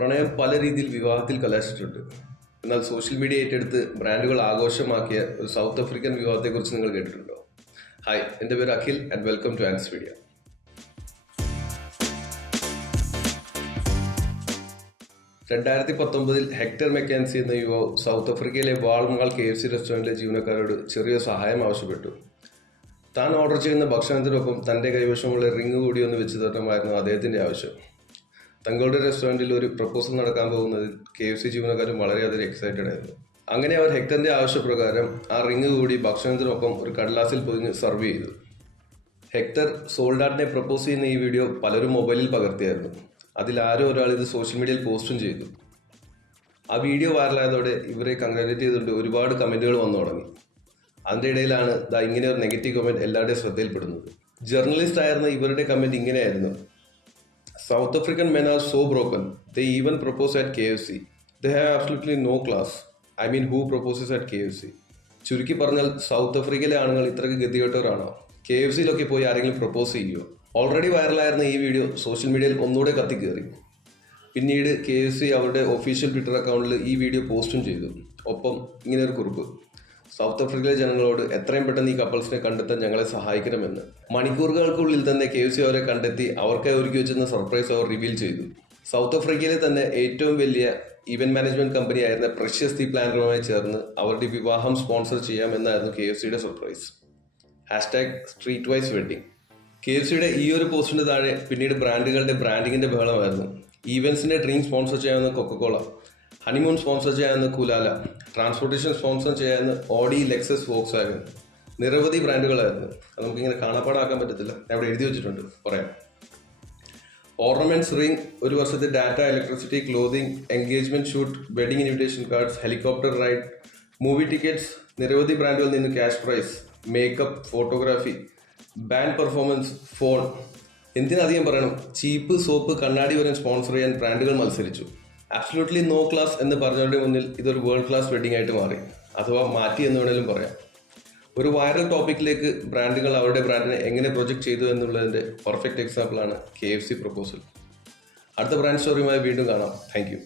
പ്രണയം പല രീതിയിൽ വിവാഹത്തിൽ കലാശിച്ചിട്ടുണ്ട്. എന്നാൽ സോഷ്യൽ മീഡിയ ഏറ്റെടുത്ത് ബ്രാൻഡുകൾ ആഘോഷമാക്കിയ ഒരു സൗത്ത് ആഫ്രിക്കൻ വിവാഹത്തെക്കുറിച്ച് നിങ്ങൾ കേട്ടിട്ടുണ്ടോ? ഹായ്, എൻ്റെ പേര് Akhil and welcome to Ans media. 2019 Hector Mackenzie എന്ന യുവാവ് സൗത്ത് ആഫ്രിക്കയിലെ വാൾമാൾ KFC റെസ്റ്റോറൻറ്റിലെ ജീവനക്കാരോട് ചെറിയ സഹായം ആവശ്യപ്പെട്ടു. താൻ ഓർഡർ ചെയ്യുന്ന ഭക്ഷണത്തിനൊപ്പം തൻ്റെ കൈവശമുള്ള റിങ് കൂടി ഒന്ന് വെച്ച് തരണമായിരുന്നു അദ്ദേഹത്തിൻ്റെ ആവശ്യം. തങ്ങളുടെ റെസ്റ്റോറൻറ്റിൽ ഒരു പ്രപ്പോസൽ നടക്കാൻ പോകുന്നതിൽ KFC ജീവനക്കാരും വളരെയധികം എക്സൈറ്റഡ് ആയിരുന്നു. അങ്ങനെ അവർ ഹെക്ടറിൻ്റെ ആവശ്യപ്രകാരം ആ റിങ് കൂടി ഭക്ഷണത്തിനൊപ്പം ഒരു കടലാസിൽ പൊതിഞ്ഞ് സർവ് ചെയ്തു. ഹെക്ടർ സോൾഡാട്ടിനെ പ്രപ്പോസ് ചെയ്യുന്ന ഈ വീഡിയോ പലരും മൊബൈലിൽ പകർത്തിയായിരുന്നു. അതിൽ ആരോ ഒരാൾ ഇത് സോഷ്യൽ മീഡിയയിൽ പോസ്റ്റും ചെയ്തു. ആ വീഡിയോ വൈറലായതോടെ ഇവരെ കൺഗ്രാജുലേറ്റ് ചെയ്തുകൊണ്ട് ഒരുപാട് കമൻറ്റുകൾ വന്നു തുടങ്ങി. അതിൻ്റെ ഇടയിലാണ് ഇങ്ങനെ ഒരു നെഗറ്റീവ് കമൻറ്റ് എല്ലാവരുടെയും ശ്രദ്ധയിൽപ്പെടുന്നത്. ജേർണലിസ്റ്റ് ആയിരുന്ന ഇവരുടെ കമൻറ്റ് ഇങ്ങനെയായിരുന്നു: South African men are so broken. They even propose at KFC. They have absolutely no class. I mean, who proposes at KFC? ചുരുക്കി പറഞ്ഞാൽ സൗത്ത് ആഫ്രിക്കയിലെ ആണുങ്ങൾ ഇത്രയ്ക്ക് ഗതികെട്ടവരാണോ? KFCയിലൊക്കെ പോയി ആരെങ്കിലും പ്രപ്പോസ് ചെയ്യുമോ? ഓൾറെഡി വൈറലായിരുന്ന ഈ വീഡിയോ സോഷ്യൽ മീഡിയയിൽ ഒന്നുകൂടെ കത്തിക്കേറി. പിന്നീട് KFC അവരുടെ ഒഫീഷ്യൽ ട്വിറ്റർ അക്കൗണ്ടിൽ ഈ വീഡിയോ പോസ്റ്റും ചെയ്തു. ഒപ്പം ഇങ്ങനെ ഒരു കുറിപ്പ്: സൗത്ത് ആഫ്രിക്കയിലെ ജനങ്ങളോട് എത്രയും പെട്ടെന്ന് ഈ കപ്പിൾസിനെ കണ്ടെത്താൻ ഞങ്ങളെ സഹായിക്കണമെന്ന്. മണിക്കൂറുകൾക്കുള്ളിൽ തന്നെ KFC അവരെ കണ്ടെത്തി അവർക്കായി ഒരുക്കി വെച്ചിരുന്ന സർപ്രൈസ് അവർ റിവീൽ ചെയ്തു. സൗത്ത് ആഫ്രിക്കയിലെ തന്നെ ഏറ്റവും വലിയ ഇവന്റ് മാനേജ്മെന്റ് കമ്പനിയായിരുന്ന പ്രഷ്യസ് ദി പ്ലാനറുമായി ചേർന്ന് അവരുടെ വിവാഹം സ്പോൺസർ ചെയ്യാമെന്നായിരുന്നു KFCയുടെ സർപ്രൈസ്. #StreetWiseWedding. KFCയുടെ ഈ ഒരു പോസ്റ്റിന് താഴെ പിന്നീട് ബ്രാൻഡുകളുടെ ബ്രാൻഡിങ്ങിന്റെ ബഹളമായിരുന്നു. ഈവൻസിന്റെ ഡ്രിങ്ക് സ്പോൺസർ ചെയ്യാവുന്ന കൊക്കക്കോള, ഹണിമൂൺ സ്പോൺസർ ചെയ്യാവുന്ന കുലാല, ട്രാൻസ്പോർട്ടേഷൻ സ്പോൺസർ ചെയ്യാവുന്ന ഓഡി, ലെക്സസ്, വോക്സ്വാഗൻ, നിരവധി ബ്രാൻഡുകളായിരുന്നു. അത് നമുക്കിങ്ങനെ കാണാപ്പാടാക്കാൻ പറ്റത്തില്ല. ഞാൻ ഇവിടെ എഴുതി വെച്ചിട്ടുണ്ട്, പറയാം. ഓർണമെന്റ്സ്, റിംഗ്, ഒരു വർഷത്തെ data, electricity, clothing, engagement shoot, wedding invitation cards, helicopter ride, movie tickets, നിരവധി ബ്രാൻഡുകളിൽ നിന്ന് cash prize, makeup, photography, band performance, phone. എന്തിനധികം പറയണം, ചീപ്പ്, സോപ്പ്, കണ്ണാടി വരെ സ്പോൺസർ ചെയ്യാൻ ബ്രാൻഡുകൾ മത്സരിച്ചു. ആബ്സല്യൂട്ട്ലി നോ ക്ലാസ് എന്ന് പറഞ്ഞവരുടെ മുന്നിൽ ഇതൊരു വേൾഡ് ക്ലാസ് വെഡിങ് ആയിട്ട് മാറി, അഥവാ മാറ്റി എന്ന് വേണമെങ്കിലും പറയാം. ഒരു വൈറൽ ടോപ്പിക്കിലേക്ക് ബ്രാൻഡുകൾ അവരുടെ ബ്രാൻഡിനെ എങ്ങനെ പ്രൊജക്ട് ചെയ്തു എന്നുള്ളതിൻ്റെ പെർഫെക്റ്റ് എക്സാമ്പിളാണ് KFC പ്രപ്പോസൽ. അടുത്ത ബ്രാൻഡ് സ്റ്റോറിയുമായി വീണ്ടും കാണാം. Thank you.